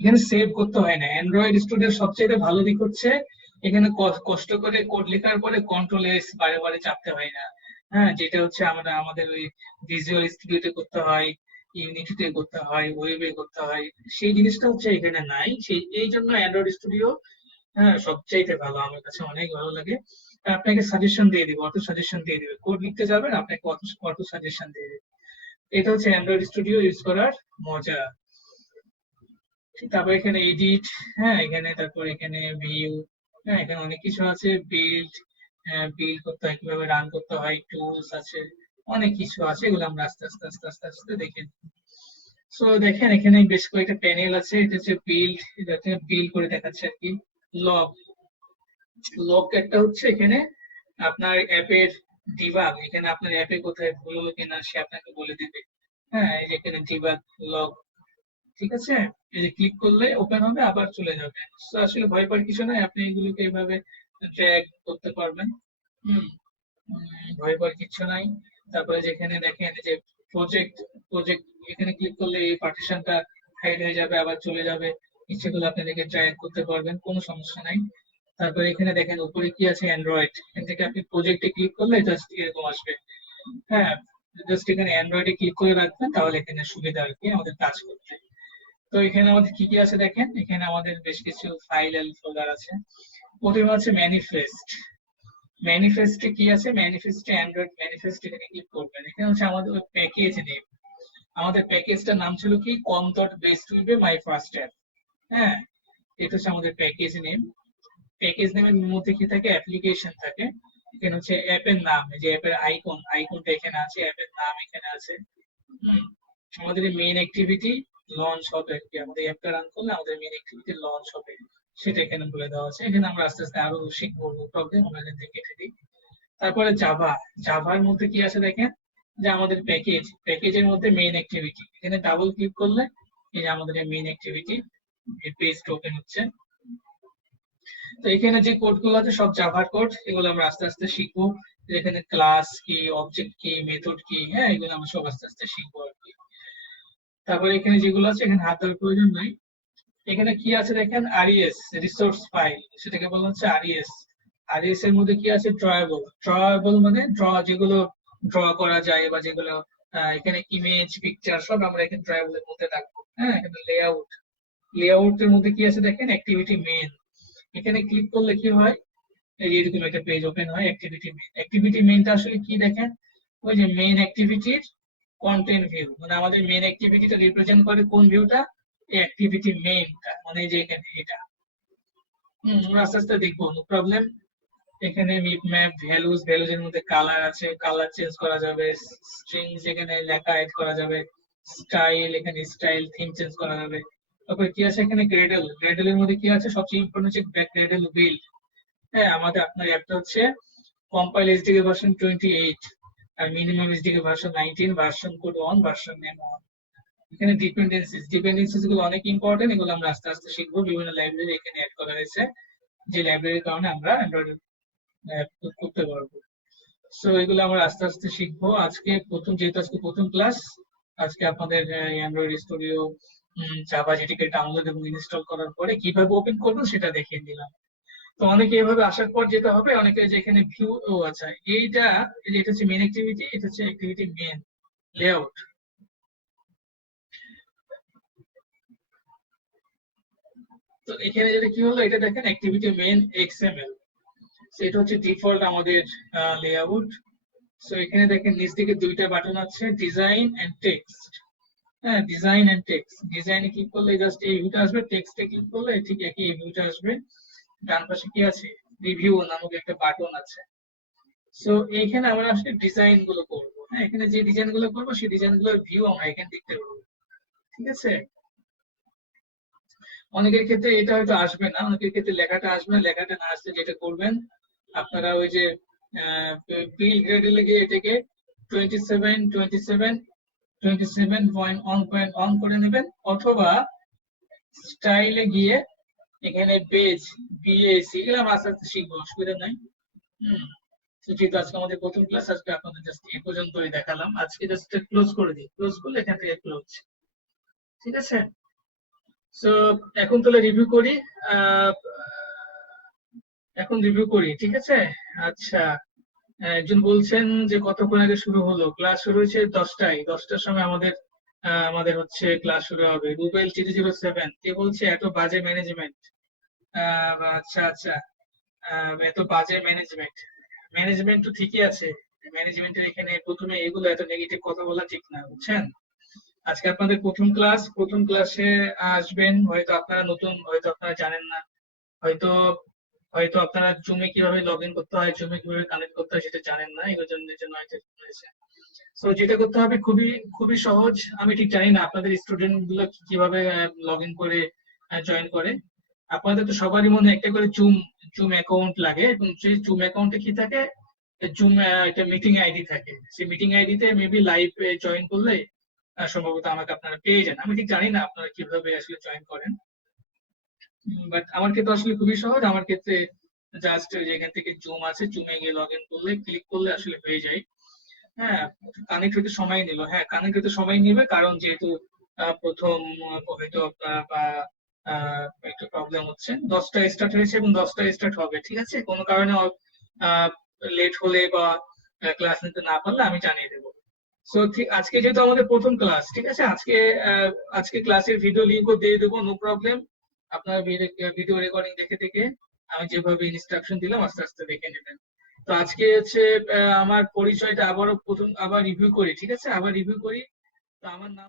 এখানে সেভ করতে হয় না। অ্যান্ড্রয়েড স্টুডিওর সবচেয়ে ভালো দিক হচ্ছে এখানে কষ্ট করে কোড লেখার পরে কন্ট্রোল এস বারে বারে চাপতে হয় না। হ্যাঁ, যেটা হচ্ছে আমরা আমাদের ওই ভিজুয়াল স্টুডিওতে করতে হয়, ইউনিটিতে করতে হয়, ওয়েবে করতে হয়, সেই জিনিসটা হচ্ছে এখানে নাই। সেই এই জন্য অ্যান্ড্রয়েড স্টুডিও হ্যাঁ সবচাইতে ভালো, আমার কাছে অনেক ভালো লাগে। আপনাকে সাজেশন দিয়ে দিবে, অটো সাজেশন দিয়ে দিবে, কোড লিখতে যাবেন আপনাকে অটো সাজেশন দিয়ে দিবে। এটা হচ্ছে অ্যান্ড্রয়েড স্টুডিও ইউজ করার মজা। তারপর এখানে এডিট, হ্যাঁ এখানে, তারপর এখানে ভিউ, হ্যাঁ এখানে অনেক কিছু আছে, বিল্ড, বিল্ড করতে হয়, কিভাবে রান করতে হয়, টুলস আছে, অনেক কিছু আছে, এগুলো আমরা আস্তে আস্তে আস্তে আস্তে আস্তে দেখে। সো দেখেন এখানে বেশ কয়েকটা প্যানেল আছে, এটা হচ্ছে বিল্ড, এটা হচ্ছে বিল্ড করে দেখাচ্ছে আর কি। লগ, লগ একটা হচ্ছে এখানে আপনার অ্যাপের ডিবাগ, এখানে আপনার অ্যাপে কোথায় ভুল হলো কিনা সে আপনাকে বলে দিবে। হ্যাঁ এই যে এখানে ডিবাগ লগ, ঠিক আছে, এই যে ক্লিক করলে ওপেন হবে আবার চলে যাবে। তো আসলে ভয় পাওয়ার কিছু নাই, আপনি এগুলোকে এভাবে ড্র্যাগ করতে পারবেন। হুম, ভয় পাওয়ার কিছু নাই। তারপরে যেখানে দেখেন যে প্রজেক্ট, প্রজেক্ট এখানে ক্লিক করলে এই পার্টিশনটা হাইড হয়ে যাবে আবার চলে যাবে, ইচ্ছেগুলো আপনি দেখে ড্র্যাগ করতে পারবেন, কোনো সমস্যা নাই। তারপরে এখানে দেখেন উপরে কি আছে, অ্যান্ড্রয়েড, এখান থেকে আপনি প্রজেক্টে ক্লিক করলে জাস্ট এরকম আসবে। হ্যাঁ, জাস্ট এখানে অ্যান্ড্রয়েডে ক্লিক করে রাখবেন, তাহলে এখানে সুবিধা আর কি আমাদের কাজ করতে। তো এখানে আমাদের কি কি আছে দেখেন, এখানে আমাদের বেশ কিছু ফাইল এন্ড ফোল্ডার আছে। প্রথমে আছে ম্যানিফেস্ট। ম্যানিফেস্টে কি আছে, ম্যানিফেস্টে অ্যান্ড্রয়েড ম্যানিফেস্ট, এখানে ক্লিক করবেন। এখানে হচ্ছে আমাদের ওই প্যাকেজ নেম, আমাদের প্যাকেজটার নাম ছিল কি com dot best wibe my first app. হ্যাঁ, এটা হচ্ছে আমাদের প্যাকেজ নেম। প্যাকেজ নেমের মধ্যে কি থাকে, অ্যাপ্লিকেশন থাকে, এখানে হচ্ছে অ্যাপের নাম, এই যে অ্যাপের আইকন, আইকনটা এখানে আছে, অ্যাপের নাম এখানে আছে। হুম, আমাদের মেইন অ্যাক্টিভিটি লঞ্চ হবে আর কি, আমাদের অ্যাপটা রান করলে আমাদের মেইন অ্যাক্টিভিটি লঞ্চ হবে, সেটা এখানে বলে দেওয়া আছে। এখানে আমরা আস্তে আস্তে আরো শিখবো, প্রবলেম আমরা এখান থেকে কেটে দিই। তারপরে জাভা, জাভার মধ্যে কি আছে দেখেন, যে আমাদের প্যাকেজ, প্যাকেজের মধ্যে মেইন অ্যাক্টিভিটি, এখানে ডাবল ক্লিক করলে এই যে আমাদের মেইন অ্যাক্টিভিটি পেজটা ওপেন হচ্ছে। তো এখানে যে কোড গুলো আছে সব জাভার কোড, এগুলো আমরা আস্তে আস্তে শিখবো। এখানে ক্লাস কি, অবজেক্ট কি, মেথড কি, হ্যাঁ এগুলো আমরা সব আস্তে আস্তে শিখবো আর কি। তারপরে এখানে যেগুলো আছে এখানে হাত দেওয়ার প্রয়োজন নাই। এখানে কি আছে দেখেন, আরইএস রিসোর্স ফাইল, সেটাকে বলা হচ্ছে আরইএস। আরইএস এর মধ্যে কি আছে, ড্রয়েবল, ড্রয়েবল মানে ড্র, যেগুলো ড্র করা যায় বা যেগুলো এখানে ইমেজ পিকচার সব আমরা এখানে ড্রয়েবল এর মধ্যে রাখবো। হ্যাঁ, এখানে লেআউট, লেআউট এর মধ্যে কি আছে দেখেন, অ্যাক্টিভিটি মেইন, এখানে ক্লিক করলে কি হয়, এই যে এরকম একটা পেজ ওপেন হয়, অ্যাক্টিভিটি মেইন। অ্যাক্টিভিটি মেইনটা আসলে কি দেখেন, ওই যে মেইন অ্যাক্টিভিটির কন্টেন্ট ভিউ, মানে আমাদের মেইন অ্যাক্টিভিটিটা রিপ্রেজেন্ট করে কোন ভিউটা, এই অ্যাক্টিভিটি মেইনটা, মানে এই যে এখানে এটা। আমরা আস্তে আস্তে দেখবো, নো প্রবলেম। এখানে মিপ ম্যাপ, ভ্যালুজ, ভ্যালুজ এর মধ্যে কালার আছে, কালার চেঞ্জ করা যাবে, স্ট্রিংস এখানে লেখা এড করা যাবে, স্টাইল, এখানে স্টাইল থিম চেঞ্জ করা যাবে। তারপরে কি আছে এখানে, গ্রেডেল, গ্রেডেল এর মধ্যে কি আছে, সবচেয়ে ইম্পর্টেন্ট হচ্ছে গ্রেডেল বিল্ড। হ্যাঁ, আমাদের আপনার অ্যাপটা হচ্ছে কম্পাইল এসডিকে ভার্সন 28 আর minimum SDK version 19, version code 1, version name 1। এখানে ডিপেন্ডেন্সিস, ডিপেন্ডেন্সিস গুলো অনেক ইম্পর্টেন্ট, এগুলো আমরা আস্তে আস্তে শিখবো। বিভিন্ন লাইব্রেরি এখানে অ্যাড করা হয়েছে, যে লাইব্রেরির কারণে আমরা অ্যান্ড্রয়েড অ্যাপ করতে পারবো। সো এগুলো আমরা আস্তে আস্তে শিখবো। আজকে প্রথম, যেহেতু আজকে প্রথম ক্লাস, আজকে আপনাদের অ্যান্ড্রয়েড স্টুডিও জাভা যেটিকে ডাউনলোড এবং ইনস্টল করার পরে কিভাবে ওপেন করবেন সেটা দেখিয়ে দিলাম। তো অনেকে এভাবে আসার পর যেটা হবে, অনেকে যে এখানে ভিউ, ও আচ্ছা এইটা, এটা হচ্ছে মেন অ্যাক্টিভিটি, এটা হচ্ছে অ্যাক্টিভিটি মেন লেআউট। তো এখানে যেটা কি হলো, এটা দেখেন অ্যাক্টিভিটি মেন এক্সএমএল, এটা হচ্ছে ডিফল্ট আমাদের লেআউট। সো এখানে দেখেন নিচ দিকে দুইটা বাটন আছে, ডিজাইন এন্ড টেক্সট। হ্যাঁ, ডিজাইন এন্ড টেক্সট, ডিজাইনে ক্লিক করলে জাস্ট এই ভিউটা আসবে, টেক্সটে ক্লিক করলে ঠিক একই এই ভিউটা আসবে। ডান পাশে কি আছে, রিভিউ নামক একটা বাটন আছে। সো এইখানে আমরা আসলে ডিজাইন গুলো করবো। হ্যাঁ, এখানে যে ডিজাইন গুলো করবো সেই ডিজাইন গুলোর ভিউ আমরা এখানে দেখতে পারবো, ঠিক আছে। অনেকের ক্ষেত্রে এটা হয়তো আসবে না, অনেকের ক্ষেত্রে লেখাটা আসবে না। লেখাটা না আসলে যেটা করবেন আপনারা, ওই যে বিল গ্রেডে লেগে এটাকে 27 27 27.1.1 করে নেবেন, অথবা স্টাইলে গিয়ে এখানে পেজ, বিএসি, এগুলো আমরা আস্তে আস্তে শিখবো, অসুবিধা নাই। হম, তো যেহেতু আজকে আমাদের প্রথম ক্লাস, আজকে আপনাদের জাস্ট এই পর্যন্তই দেখালাম। আজকে জাস্ট ক্লোজ করে দিই, ক্লোজ করলে এখান থেকে ক্লোজ, ঠিক আছে। সো এখন তাহলে রিভিউ করি। আহ, এখন রিভিউ করি, ঠিক আছে। আচ্ছা, একজন বলছেন যে কতক্ষণ আগে শুরু হলো, ক্লাস শুরু হয়েছে 10টায়, 10টার সময় আমাদের হচ্ছে ক্লাস শুরু হবে। রুবেল 007 কে বলছে এত বাজে ম্যানেজমেন্ট। আচ্ছা আচ্ছা, এত বাজে ম্যানেজমেন্ট। ম্যানেজমেন্ট তো ঠিকই আছে, ম্যানেজমেন্টের এখানে প্রথমে এগুলো এত নেগেটিভ কথা বলা ঠিক না, বুঝছেন। আজকে আপনাদের প্রথম ক্লাস, প্রথম ক্লাসে আসবেন, হয়তো আপনারা নতুন, হয়তো আপনারা জানেন না, হয়তো হয়তো আপনারা জুমে কিভাবে লগ ইন করতে হয়, জুমে কিভাবে কানেক্ট করতে হয় সেটা জানেন না, এগুলোর জন্য হয়তো হয়েছে। তো যেটা করতে হবে খুবই খুবই সহজ। আমি ঠিক জানি না আপনাদের স্টুডেন্ট গুলো কিভাবে লগ ইন করে জয়েন করে। আপনাদের তো সবারই মনে হয় একটা করে জুম জুম অ্যাকাউন্ট লাগে, এবং সেই জুম অ্যাকাউন্টে কি থাকে, জুম একটা মিটিং আইডি থাকে। সেই মিটিং আইডিতে মেবি লাইভ জয়েন করলে সম্ভবত আমাকে আপনারা পেয়ে যান। আমি ঠিক জানি না আপনারা কিভাবে আসলে জয়েন করেন, বাট আমার ক্ষেত্রে আসলে খুবই সহজ। আমার ক্ষেত্রে জাস্ট যেখান থেকে জুম আছে, জুমে গিয়ে লগ ইন করলে, ক্লিক করলে আসলে হয়ে যায়। হ্যাঁ, কানেক্ট হতে সময় নিল, হ্যাঁ কানেক্ট হতে সময় নেবে, কারণ যেহেতু প্রথম হয়তো একটু প্রবলেম হচ্ছে। 10টায় স্টার্ট হয়েছে এবং 10টায় স্টার্ট হবে, ঠিক আছে। কোনো কারণে লেট হলে বা ক্লাস নিতে না পারলে আমি জানিয়ে দেবো। সো ঠিক আজকে যেহেতু আমাদের প্রথম ক্লাস, ঠিক আছে, আজকে ক্লাসের ভিডিও লিঙ্কও দিয়ে দেবো, নো প্রবলেম। আপনার ভিডিও রেকর্ডিং দেখে দেখে আমি যেভাবে ইনস্ট্রাকশন দিলাম আস্তে আস্তে দেখে নেবেন। তো আজকে হচ্ছে আমার পরিচয়টা আবার রিভিউ করি, ঠিক আছে, আবার রিভিউ করি। তো আমার নাম